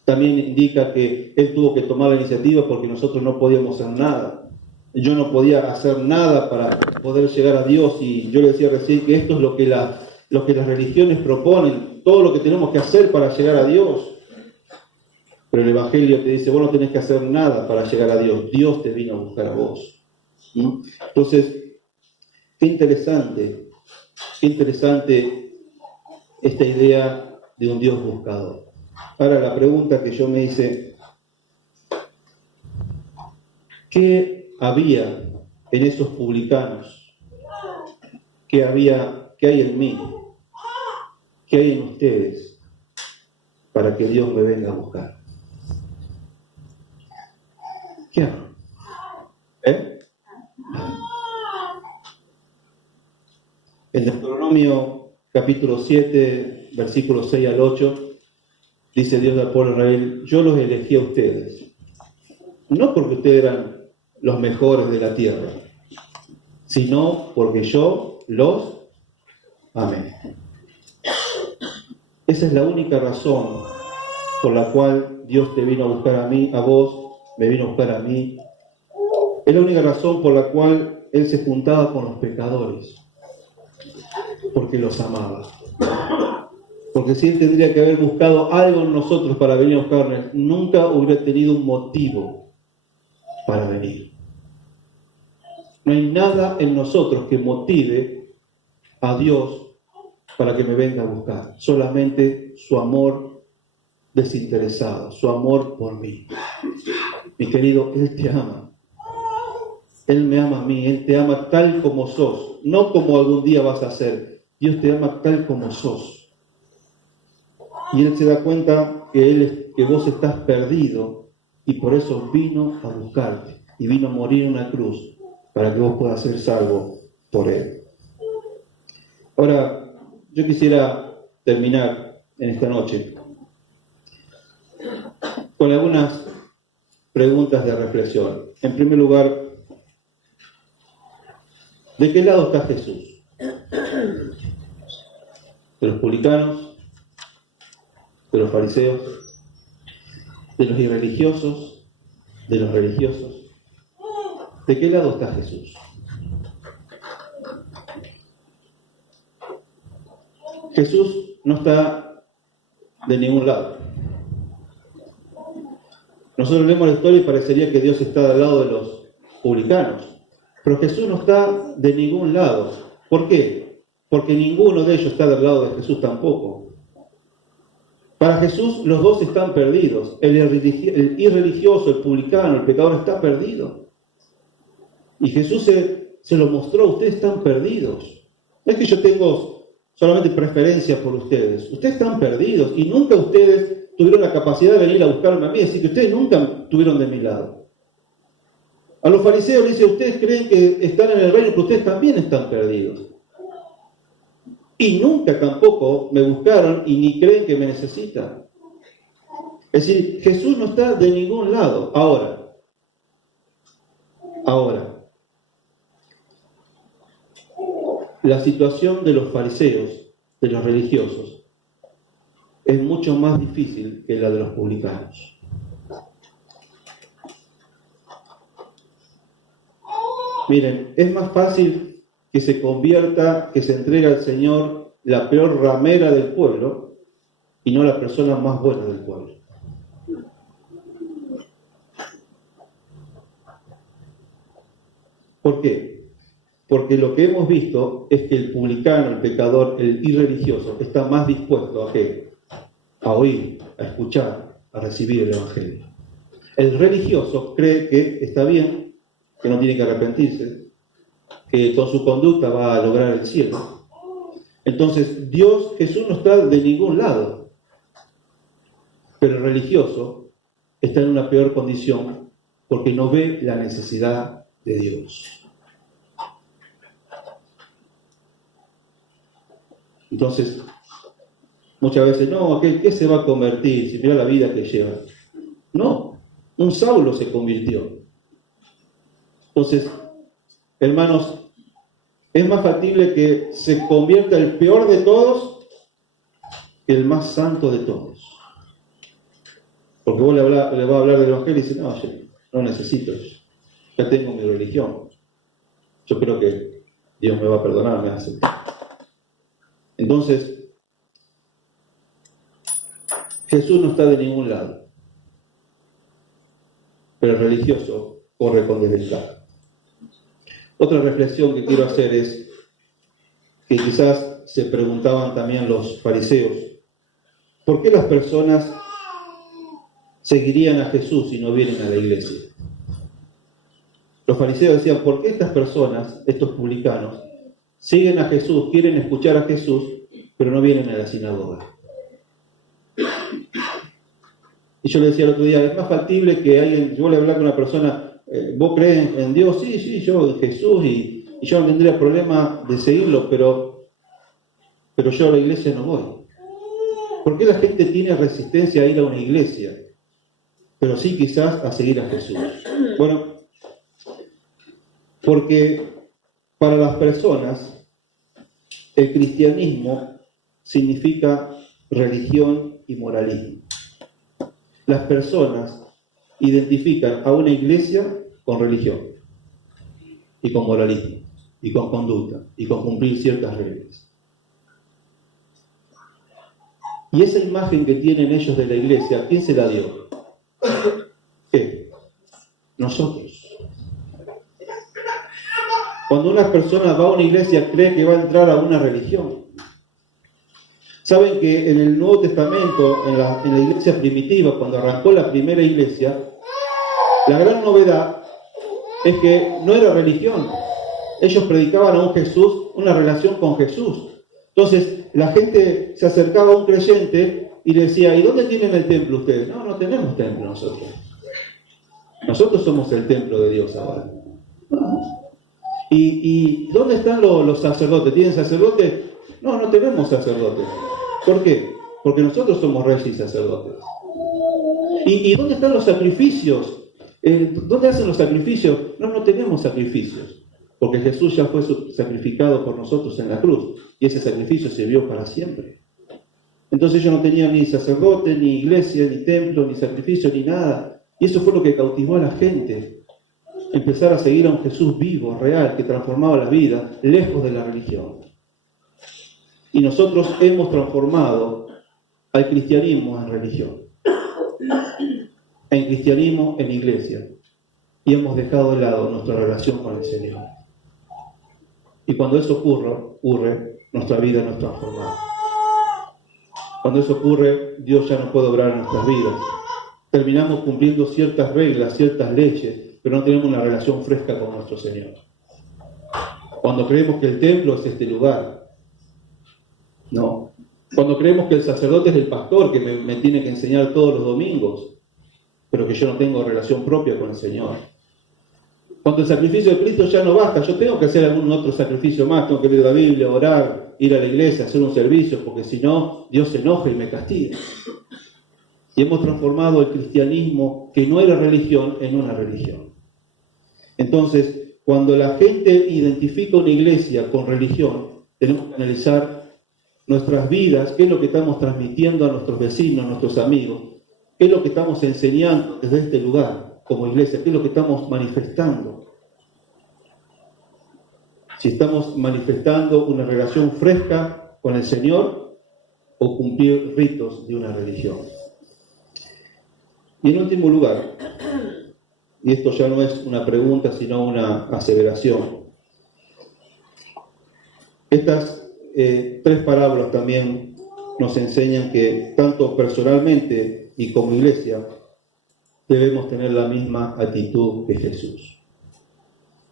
También indica que Él tuvo que tomar la iniciativa porque nosotros no podíamos hacer nada. Yo no podía hacer nada para poder llegar a Dios, y yo le decía recién que esto es lo que las religiones proponen, todo lo que tenemos que hacer para llegar a Dios. Pero el Evangelio te dice, vos no tenés que hacer nada para llegar a Dios, Dios te vino a buscar a vos. Entonces, qué interesante esta idea de un Dios buscador. Ahora la pregunta que yo me hice, ¿qué había en esos publicanos? ¿Qué hay en mí? ¿Qué hay en ustedes para que Dios me venga a buscar? ¿Qué hago? En Deuteronomio capítulo 7, versículos 6 al 8, dice Dios al pueblo de Israel, yo los elegí a ustedes, no porque ustedes eran los mejores de la tierra, sino porque yo los amé. Esa es la única razón por la cual Dios te vino a buscar a mí, a vos, me vino a buscar a mí. Es la única razón por la cual Él se juntaba con los pecadores, porque los amaba. Porque si Él tendría que haber buscado algo en nosotros para venir a buscarnos, nunca hubiera tenido un motivo para venir. No hay nada en nosotros que motive a Dios para que me venga a buscar. Solamente su amor desinteresado, su amor por mí. Mi querido, Él te ama. Él me ama a mí, Él te ama tal como sos, no como algún día vas a ser. Dios te ama tal como sos. Y Él se da cuenta que vos estás perdido, y por eso vino a buscarte y vino a morir en una cruz para que vos puedas ser salvo por Él. Ahora, yo quisiera terminar en esta noche con algunas preguntas de reflexión. En primer lugar, ¿de qué lado está Jesús? ¿De los publicanos? ¿De los fariseos? ¿De los irreligiosos? ¿De los religiosos? ¿De qué lado está Jesús? Jesús no está de ningún lado. Nosotros leemos la historia y parecería que Dios está del lado de los publicanos. Pero Jesús no está de ningún lado. ¿Por qué? Porque ninguno de ellos está del lado de Jesús tampoco. Para Jesús los dos están perdidos. El irreligioso, el publicano, el pecador está perdido. Y Jesús se lo mostró, ustedes están perdidos. No es que yo tengo solamente preferencia por ustedes. Ustedes están perdidos y nunca ustedes tuvieron la capacidad de venir a buscarme a mí, así que ustedes nunca estuvieron de mi lado. A los fariseos les dice, ustedes creen que están en el reino, pero ustedes también están perdidos. Y nunca tampoco me buscaron y ni creen que me necesitan. Es decir, Jesús no está de ningún lado. Ahora, la situación de los fariseos, de los religiosos, es mucho más difícil que la de los publicanos. Miren, es más fácil que se convierta, que se entregue al Señor la peor ramera del pueblo y no la persona más buena del pueblo. ¿Por qué? Porque lo que hemos visto es que el publicano, el pecador, el irreligioso, está más dispuesto a ¿qué? A oír, a escuchar, a recibir el Evangelio. El religioso cree que está bien, que no tiene que arrepentirse, que con su conducta va a lograr el cielo. Entonces, Jesús no está de ningún lado, pero el religioso está en una peor condición porque no ve la necesidad de Dios. Entonces, muchas veces, no, ¿qué se va a convertir? Si mira la vida que lleva. No, un Saulo se convirtió. Entonces, hermanos, es más factible que se convierta el peor de todos que el más santo de todos. Porque vos le vas a hablar del Evangelio y dices, no, yo no necesito eso. Ya tengo mi religión. Yo creo que Dios me va a perdonar, me va a aceptar. Entonces, Jesús no está de ningún lado, pero el religioso corre con desventaja. Otra reflexión que quiero hacer es que quizás se preguntaban también los fariseos, ¿por qué las personas seguirían a Jesús si no vienen a la iglesia? Los fariseos decían, ¿por qué estas personas, estos publicanos, siguen a Jesús, quieren escuchar a Jesús, pero no vienen a la sinagoga? Y yo le decía el otro día, es más factible que alguien, yo le hablaba con una persona, ¿vos crees en Dios? Sí, yo en Jesús, y yo no tendría problema de seguirlo, pero yo a la iglesia no voy. ¿Por qué la gente tiene resistencia a ir a una iglesia, pero sí quizás a seguir a Jesús? Bueno, porque para las personas el cristianismo significa religión y moralismo. Las personas identifican a una iglesia con religión y con moralismo y con conducta y con cumplir ciertas reglas. Y esa imagen que tienen ellos de la iglesia, ¿quién se la dio? ¿Qué? Nosotros. Cuando una persona va a una iglesia, cree que va a entrar a una religión. Saben que en el Nuevo Testamento, en la iglesia primitiva, cuando arrancó la primera iglesia, la gran novedad es que no era religión. Ellos predicaban a un Jesús, una relación con Jesús. Entonces, la gente se acercaba a un creyente y le decía, ¿y dónde tienen el templo ustedes? No, no tenemos templo nosotros. Nosotros somos el templo de Dios ahora. ¿Y dónde están los sacerdotes? ¿Tienen sacerdotes? No, no tenemos sacerdotes. ¿Por qué? Porque nosotros somos reyes y sacerdotes. ¿Y dónde están los sacrificios? ¿Dónde hacen los sacrificios? No tenemos sacrificios. Porque Jesús ya fue sacrificado por nosotros en la cruz. Y ese sacrificio se vio para siempre. Entonces ellos no tenían ni sacerdote, ni iglesia, ni templo, ni sacrificio, ni nada. Y eso fue lo que cautivó a la gente. Empezar a seguir a un Jesús vivo, real, que transformaba la vida, lejos de la religión. Y nosotros hemos transformado al cristianismo en religión, en cristianismo en iglesia, y hemos dejado de lado nuestra relación con el Señor. Y cuando eso ocurre, nuestra vida no es transformada. Cuando eso ocurre, Dios ya no puede obrar en nuestras vidas. Terminamos cumpliendo ciertas reglas, ciertas leyes, pero no tenemos una relación fresca con nuestro Señor. Cuando creemos que el templo es este lugar, no. Cuando creemos que el sacerdote es el pastor que me tiene que enseñar todos los domingos, pero que yo no tengo relación propia con el Señor. Cuando el sacrificio de Cristo ya no basta, yo tengo que hacer algún otro sacrificio más, tengo que leer la Biblia, orar, ir a la iglesia, hacer un servicio, porque si no, Dios se enoja y me castiga. Y hemos transformado el cristianismo, que no era religión, en una religión. Entonces, cuando la gente identifica una iglesia con religión, tenemos que analizar nuestras vidas, qué es lo que estamos transmitiendo a nuestros vecinos, a nuestros amigos, qué es lo que estamos enseñando desde este lugar como iglesia, qué es lo que estamos manifestando. Si estamos manifestando una relación fresca con el Señor o cumplir ritos de una religión. Y en último lugar, y esto ya no es una pregunta, sino una aseveración. Estas 3 parábolas también nos enseñan que tanto personalmente y como iglesia debemos tener la misma actitud que Jesús.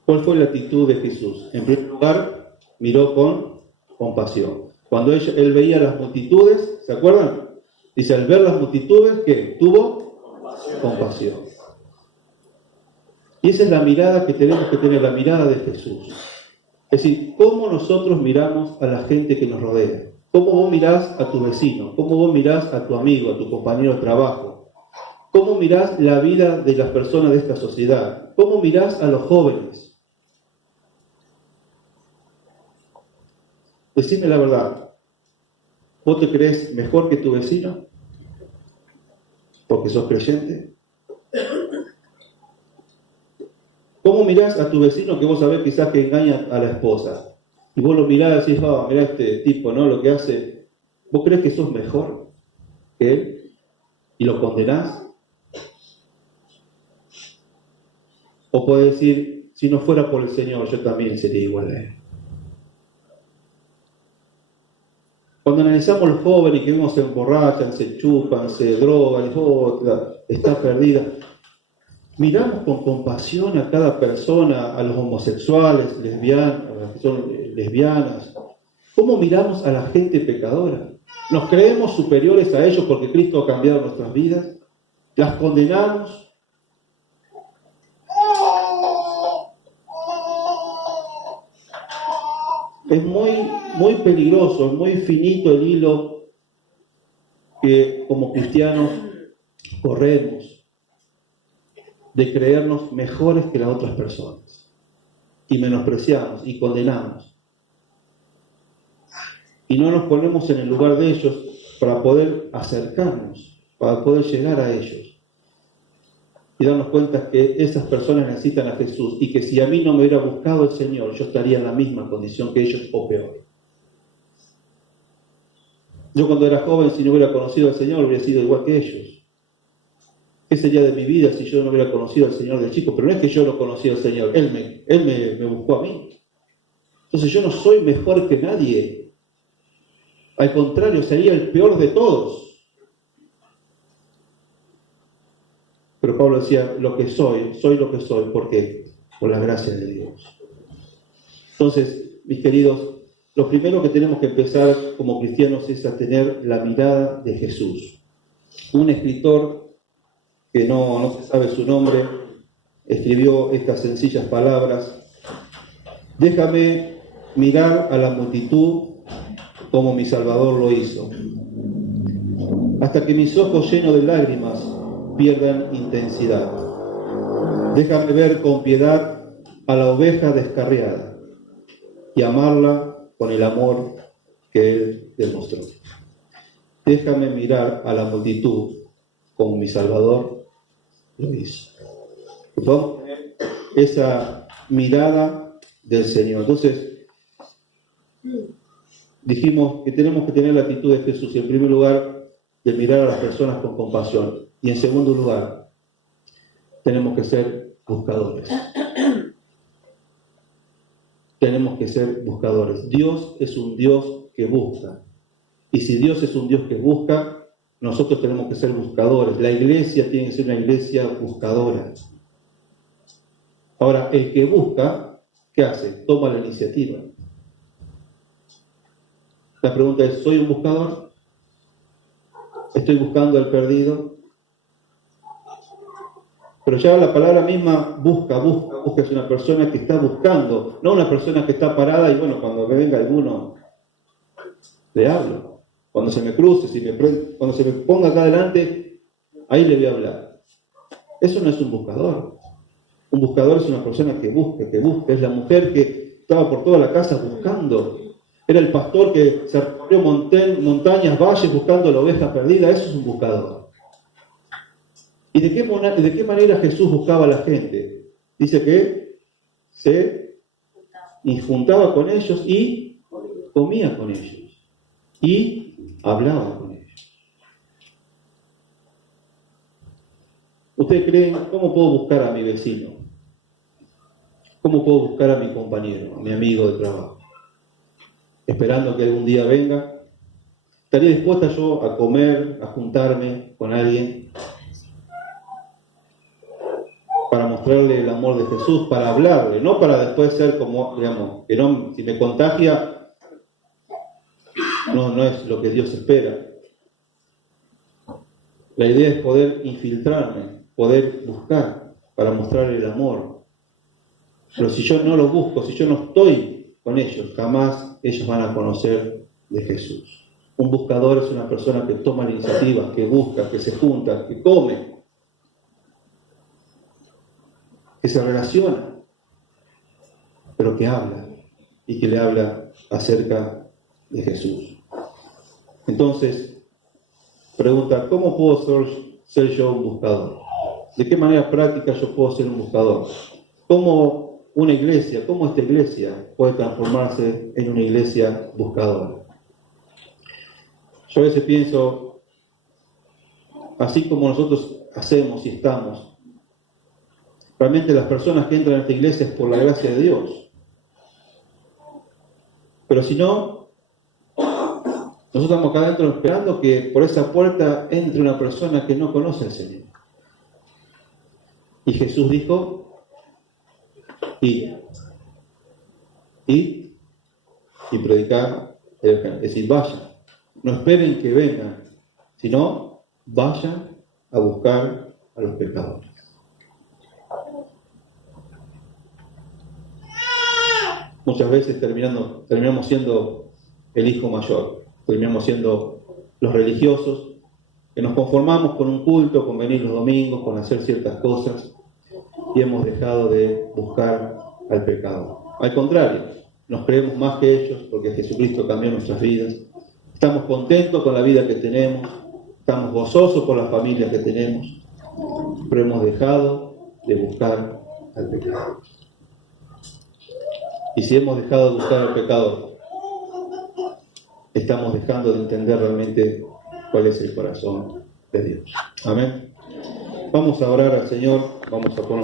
¿Cuál fue la actitud de Jesús? En primer lugar, miró con compasión. Cuando él veía las multitudes, ¿se acuerdan? Dice, al ver las multitudes, ¿qué? Tuvo compasión. Y esa es la mirada que tenemos que tener, la mirada de Jesús. Es decir, ¿cómo nosotros miramos a la gente que nos rodea? ¿Cómo vos mirás a tu vecino? ¿Cómo vos mirás a tu amigo, a tu compañero de trabajo? ¿Cómo mirás la vida de las personas de esta sociedad? ¿Cómo mirás a los jóvenes? Decime la verdad. ¿Vos te crees mejor que tu vecino? ¿Porque sos creyente? ¿Cómo mirás a tu vecino que vos sabés quizás que engaña a la esposa? Y vos lo mirás y decís, mirá este tipo, ¿no? Lo que hace. ¿Vos crees que sos mejor que él? ¿Y lo condenás? O podés decir, si no fuera por el Señor, yo también sería igual a él. Cuando analizamos los jóvenes que vemos se emborrachan, se chupan, se drogan, está perdida. Miramos con compasión a cada persona, a los homosexuales, lesbianas, a las que son lesbianas. ¿Cómo miramos a la gente pecadora? ¿Nos creemos superiores a ellos porque Cristo ha cambiado nuestras vidas? ¿Las condenamos? Es muy peligroso, es muy finito el hilo que como cristianos corremos de creernos mejores que las otras personas y menospreciamos y condenamos y no nos ponemos en el lugar de ellos para poder acercarnos, para poder llegar a ellos y darnos cuenta que esas personas necesitan a Jesús y que si a mí no me hubiera buscado el Señor, yo estaría en la misma condición que ellos o peor. Yo cuando era joven, si no hubiera conocido al Señor, hubiera sido igual que ellos. ¿Qué sería de mi vida si yo no hubiera conocido al Señor de chico? Pero no es que yo no conocí al Señor, Él me buscó a mí. Entonces yo no soy mejor que nadie. Al contrario, sería el peor de todos. Pero Pablo decía, lo que soy lo que soy. ¿Por qué? Por la gracia de Dios. Entonces, mis queridos, lo primero que tenemos que empezar como cristianos es a tener la mirada de Jesús. Un escritor que no se sabe su nombre, escribió estas sencillas palabras: déjame mirar a la multitud como mi Salvador lo hizo, hasta que mis ojos llenos de lágrimas pierdan intensidad. Déjame ver con piedad a la oveja descarriada y amarla con el amor que Él demostró. Déjame mirar a la multitud como mi Salvador lo hizo. Vamos a tener esa mirada del Señor. Entonces, dijimos que tenemos que tener la actitud de Jesús. En primer lugar, de mirar a las personas con compasión. Y en segundo lugar, tenemos que ser buscadores. Tenemos que ser buscadores. Dios es un Dios que busca. Y si Dios es un Dios que busca, nosotros tenemos que ser buscadores. La iglesia tiene que ser una iglesia buscadora. Ahora, el que busca, ¿qué hace? Toma la iniciativa. La pregunta es, ¿soy un buscador? ¿Estoy buscando al perdido? Pero ya la palabra misma busca es una persona que está buscando, no una persona que está parada y bueno, cuando me venga alguno, le hablo. Cuando se me cruce, cuando se me ponga acá adelante, ahí le voy a hablar. Eso no es un buscador. Un buscador es una persona que busca. Es la mujer que estaba por toda la casa buscando. Era el pastor que se recorrió montañas, valles buscando la oveja perdida. Eso es un buscador. ¿Y de qué manera Jesús buscaba a la gente? Dice que se y juntaba con ellos y comía con ellos y hablaba con ellos. ¿Ustedes creen cómo puedo buscar a mi vecino? ¿Cómo puedo buscar a mi compañero, a mi amigo de trabajo? Esperando que algún día venga. ¿Estaría dispuesta yo a comer, a juntarme con alguien para mostrarle el amor de Jesús, para hablarle, no para después ser como, digamos, que no, si me contagia, no es lo que Dios espera. La idea es poder infiltrarme, poder buscar para mostrarle el amor. Pero si yo no lo busco, si yo no estoy con ellos, jamás ellos van a conocer de Jesús. Un buscador es una persona que toma la iniciativa, que busca, que se junta, que come, que se relaciona, pero que habla y que le habla acerca de Jesús. Entonces, pregunta, ¿cómo puedo ser yo un buscador? ¿De qué manera práctica yo puedo ser un buscador? ¿Cómo una iglesia, cómo esta iglesia puede transformarse en una iglesia buscadora? Yo a veces pienso, así como nosotros hacemos y estamos, realmente las personas que entran a esta iglesia es por la gracia de Dios. Pero si no, nosotros estamos acá adentro esperando que por esa puerta entre una persona que no conoce al Señor. Y Jesús dijo, id y predicar el Evangelio. Es decir, vayan. No esperen que vengan, sino vayan a buscar a los pecadores. Muchas veces terminamos siendo el hijo mayor, terminamos siendo los religiosos, que nos conformamos con un culto, con venir los domingos, con hacer ciertas cosas, y hemos dejado de buscar al pecado. Al contrario, nos creemos más que ellos porque Jesucristo cambió nuestras vidas. Estamos contentos con la vida que tenemos, estamos gozosos por la familia que tenemos, pero hemos dejado de buscar al pecado. Y si hemos dejado de buscar al pecado, estamos dejando de entender realmente cuál es el corazón de Dios. Amén. Vamos a orar al Señor, vamos a poner